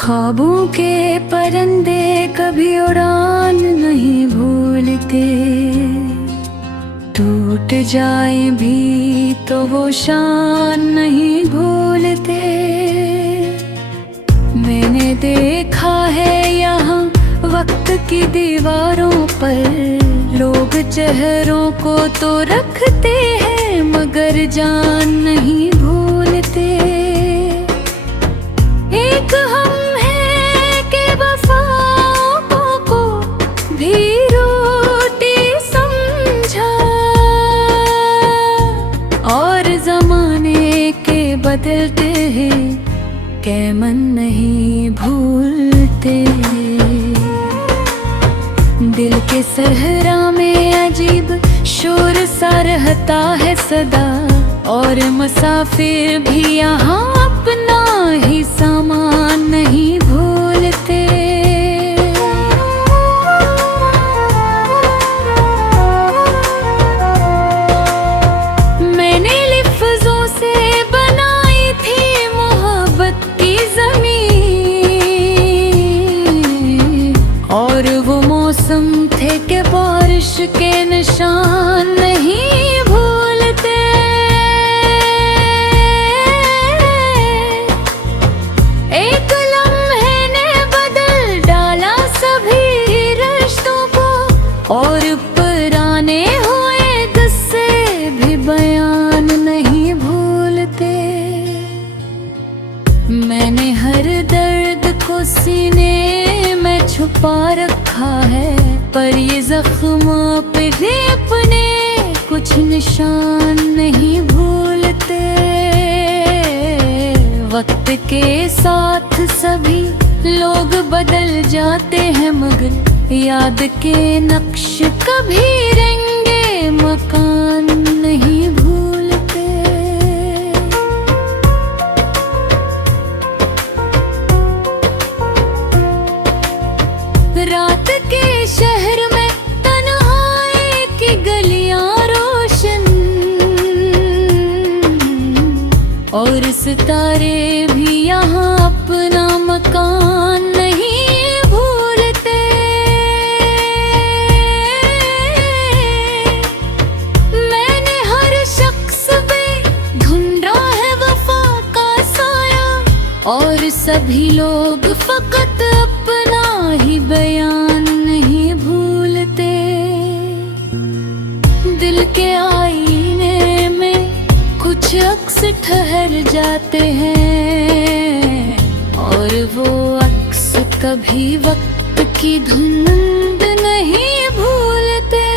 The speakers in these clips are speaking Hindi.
ख्वाबों के परिंदे कभी उड़ान नहीं भूलते, टूट जाए भी तो वो शान नहीं भूलते। मैंने देखा है यहाँ वक्त की दीवारों पर लोग चेहरों को तो रखते हैं मगर जान नहीं भूलते। एक हम हैं कि वफाओं को भी रोटी समझा और जमाने के बदलते हैं कैमन नहीं भूलते। दिल के सहरा में अजीब शोर सा रहता है सदा और मुसाफिर भी यहाँ अपना ही सामान नहीं भूलते। मैंने लफ्जों से बनाई थी मोहब्बत की ज़मीन और वो मौसम थे कि बारिश के निशान नहीं भूलते। एक लम्हे ने बदल डाला सभी रिश्तों को और पुराने हुए किस्से भी बयान नहीं भूलते। मैंने हर दर्द को सीने में छुपा रखा है पर ये जख्मों पे भी अपने कुछ निशान नहीं भूलते। वक्त के साथ सभी लोग बदल जाते हैं मगर याद के नक्श कभी रंगे मकान नहीं भूलते। रात के शहर में तन्हाई की गलियां रोशन और सितारे भी यहाँ अपना मकान नहीं भूलते। मैंने हर शख्स पे ढूंढा है वफा का साया और सभी लोग फकत अपना ही बयान नहीं भूलते। दिल के आईने में कुछ अक्स ठहर जाते हैं और वो अक्स कभी वक्त की धुंध नहीं भूलते।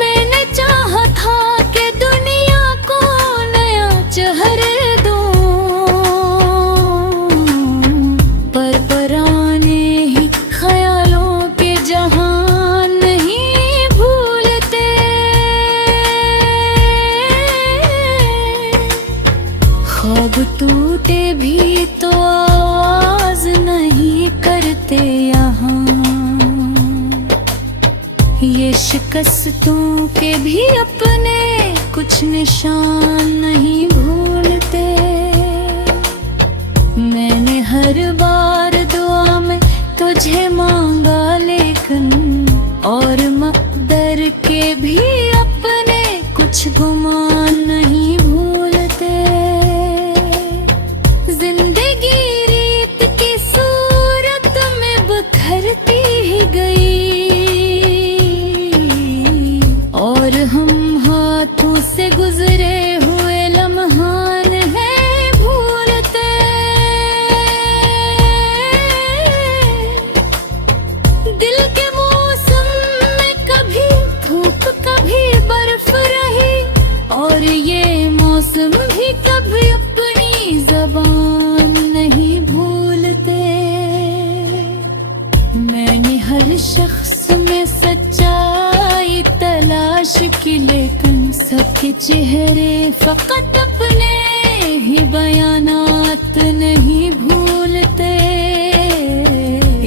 मैंने चाहा था कि दुनिया को नया चेहरे दूं पर पुराने ही ख्यालों के जहान नहीं भूलते। ख्वाब टूटे भी तो आवाज नहीं करते यहाँ, ये शिकस्तों के भी अपने कुछ निशान नहीं भूलते। मैंने हर बार दुआ में तुझे मांगा लेकिन और मक़दर के भी अपने कुछ गुमान नहीं भूलते। जिंदगी रीत की सूरत में बिखरती ही गई और हम हाथों से गुजरे हुए लम्हान हैं भूलते। दिल के मौसम में कभी धूप कभी बर्फ रही और ये मौसम भी कभी अपनी ज़बान नहीं भूलते। मैंने हर शख्स में सच्चाई तलाश की लेकिन सबके चेहरे फकत अपने ही बयानात नहीं भूलते।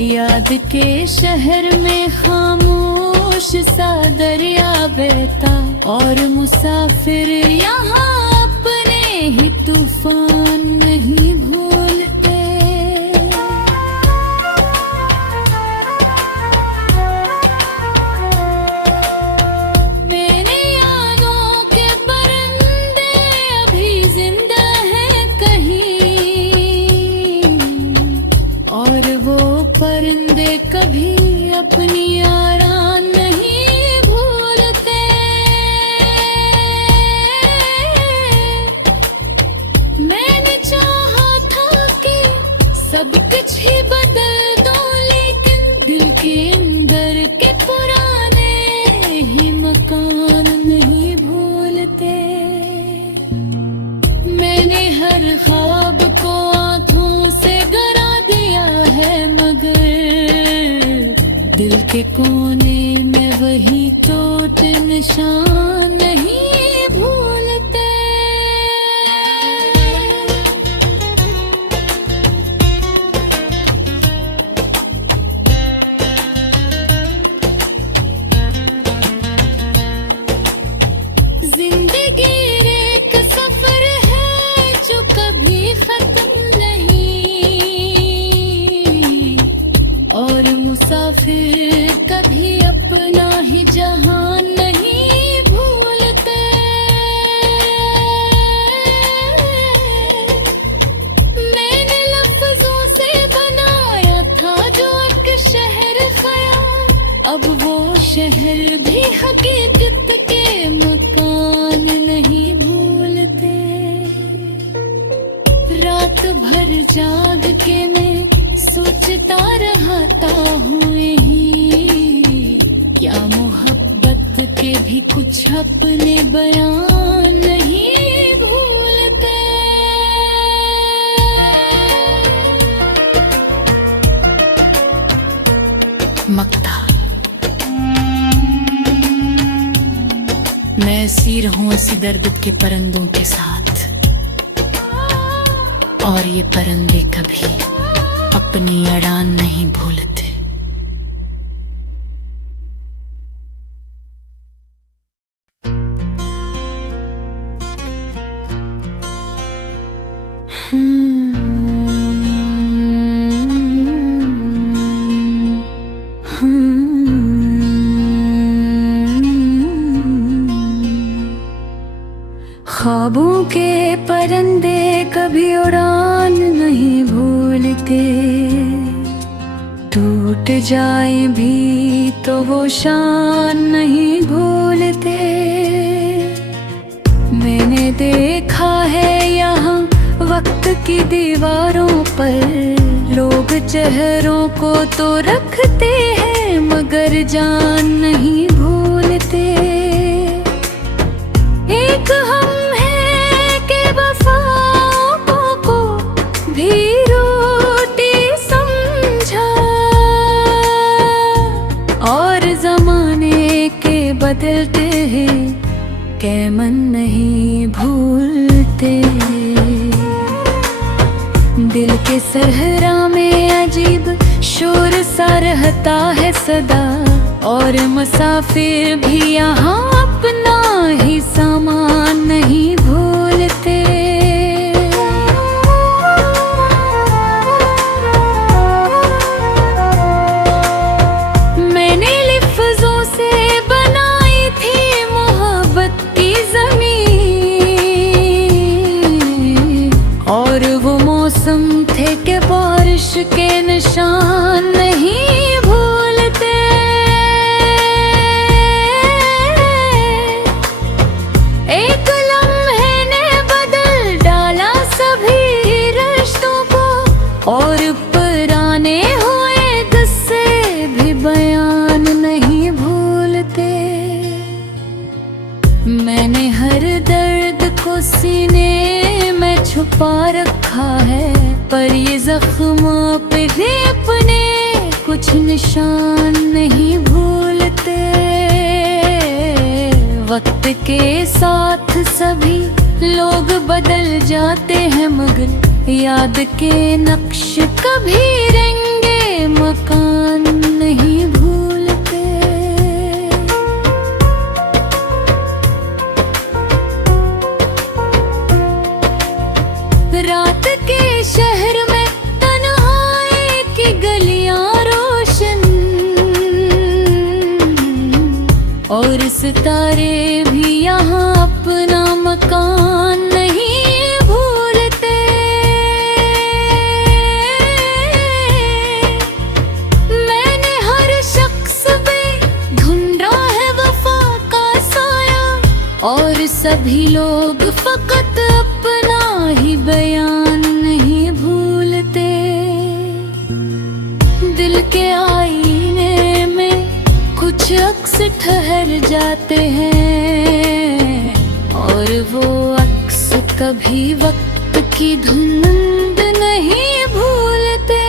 याद याद के शहर में खामोश सा दरिया बहता, और मुसाफिर यहाँ अपने ही तूफान नहीं भूलते। मेरे यादों के परिंदे अभी जिंदा हैं कहीं, और वो परिंदे कभी अपनी यारान नहीं भूलते। मैंने चाहा था कि सब कुछ ही बदल दो, लेकिन दिल के अंदर के पुराने ही मकान नहीं भूलते। मैंने हर ख्वाब को आंखों से गिरा दिया है, मगर दिल के कोने में वही चोट निशान नहीं भूलते। जिंदगी एक सफर है जो कभी खत्म नहीं, और मुसाफिर कभी अपना ही जहान नहीं भूलते। मैंने लफ्जों से बनाया था जो एक शहर ख्याल, अब वो शहर भी हकीकत के मकान नहीं भूलते। रात भर जाग के मैं सोचता रहता हूँ यही, क्या मोहब्बत के भी कुछ अपने बयान नहीं भूलते। मक्ता, मैं ऐसी रहूं इसी दर्द के परिंदों के साथ, और ये परिंदे कभी अपनी अड़ान नहीं भूलते। ख्वाबों के परिंदे कभी उड़ान नहीं भूलते, टूट जाए भी तो वो शान नहीं भूलते। मैंने देखा है यहाँ वक्त की दीवारों पर लोग चेहरों को तो रखते हैं, मगर जान नहीं भूलते। एक हम हैं कि वफाओं को भी रोटी समझा, और जमाने के बदलते हैं कैमन नहीं भूलते। दिल के सहरा में अजीब शोर सा रहता है सदा, और मुसाफिर भी यहाँ अपना ही सामान नहीं भूलते। मैंने लफ्जों से बनाई थी मोहब्बत की ज़मीन, और वो मौसम थे कि बारिश के निशान नहीं भूलते। एक लम्हे ने बदल डाला सभी रिश्तों को, और पुराने हुए किस्से भी बयान नहीं भूलते। मैंने हर दर्द को सीने में छुपा रखा है, पर ये जख्मों पे भी अपने कुछ निशान नहीं भूलते। वक्त के साथ सभी लोग बदल जाते हैं, मगर याद के नक्श कभी रंगे मकान सितारे भी यहाँ अपना मकान नहीं भूलते। मैंने हर शख्स में ढूंढा है वफा का साया, और सभी लोग फकत अपना ही बयान नहीं भूलते। दिल के आईने में कुछ अक्स ठहर जाते हैं, और वो अक्स कभी वक्त की धुंध नहीं भूलते।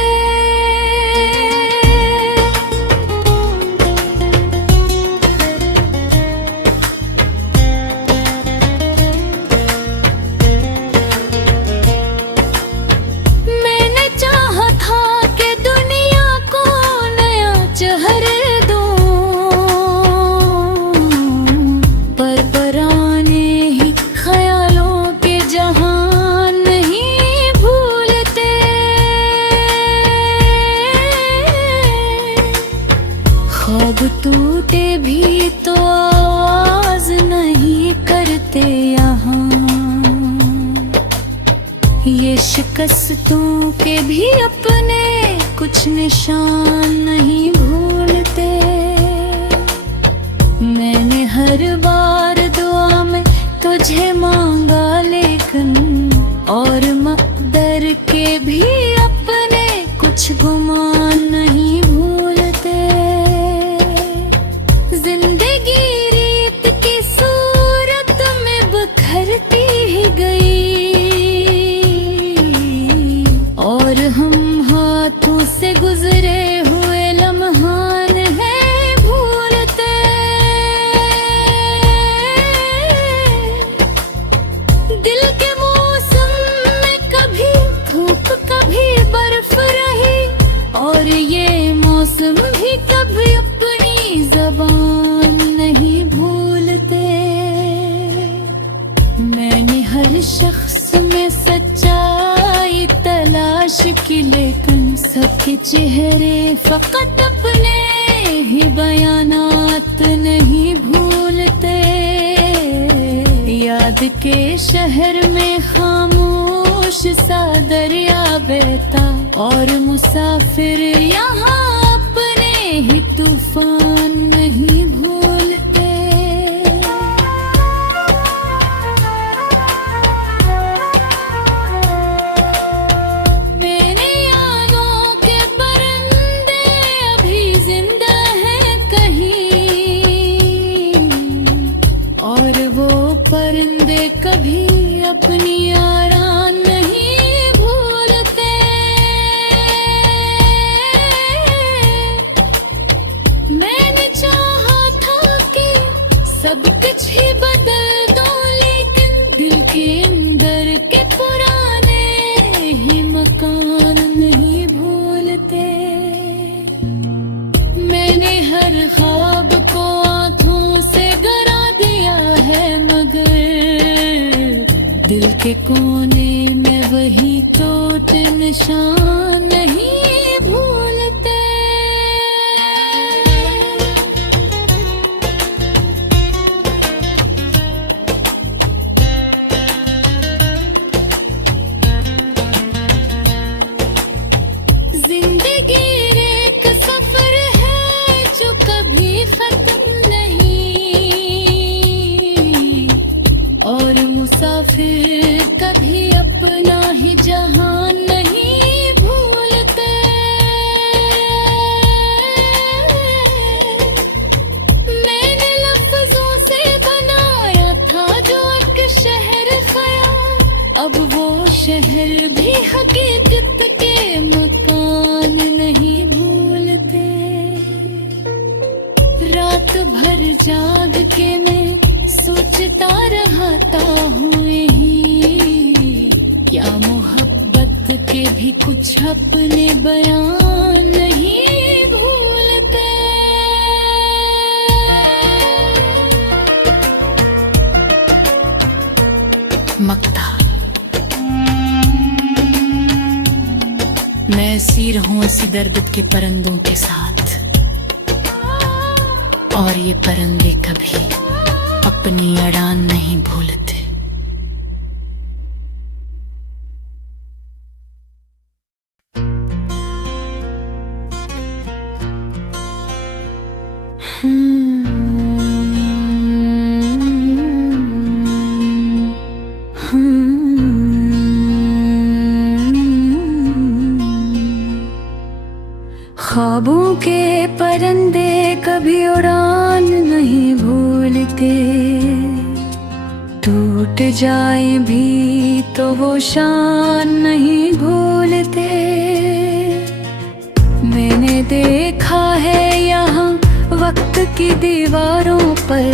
मैंने चाहा था कि दुनिया को नया चेहरा ख्वाब टूटे भी तो आवाज नहीं करते यहाँ। ये शिकस्तों के भी अपने कुछ निशान नहीं भूलते। मैंने हर बार दुआ में तुझे मांगा, लेकिन और मक़दर के भी अपने कुछ गुमान नहीं भूलते। जिंदगी रीत की सूरत में बिखरती ही गई, और हम हाथों से गुजरे हुए लम्हान है भूलते। दिल के मौसम में कभी धूप कभी बर्फ रही, और ये मौसम भी कभी अपनी ज़बान नहीं भूलते। मैंने हर शख्स में सच्चाई तलाश की, लेकिन सबके चेहरे फकत अपने ही बयानात नहीं भूलते। याद के शहर में खामोश सा दरिया बहता, और मुसाफिर यहाँ अपने ही तूफान नहीं भूलते। मेरे यादों के परिंदे अभी जिंदा हैं कहीं, और वो परिंदे कभी अपनी यारान नहीं भूलते। मैंने चाहा था कि सब कुछ ही बदल दो, लेकिन दिल के अंदर के पुराने ही मकान नहीं भूलते। मैंने हर ख्वाब को आँखों से गिरा दिया है, मगर दिल के कोने में वही चोट निशान नहीं भूलते। जिंदगी एक सफर है जो कभी खत्म नहीं, और मुसाफिर कभी अपना ही जहान नहीं भूलते। मैंने लफ्जों से बनाया था जो एक शहर ख्याल, अब वो शहर भी हकीकत के मकान नहीं भूलते। रात भर जाग के मैं सोचता रहता हूँ यही, क्या मोहब्बत के भी कुछ अपने बयान नहीं भूलते। मक्ता मैं ऐसी रहूं इसी दर्द के परिंदों के साथ, और ये परिंदे कभी अपनी अड़ान नहीं भूलते। ख्वाबों के परिंदे कभी उड़ान नहीं भूलते, टूट जाए भी तो वो शान नहीं भूलते। मैंने देखा है यहाँ वक्त की दीवारों पर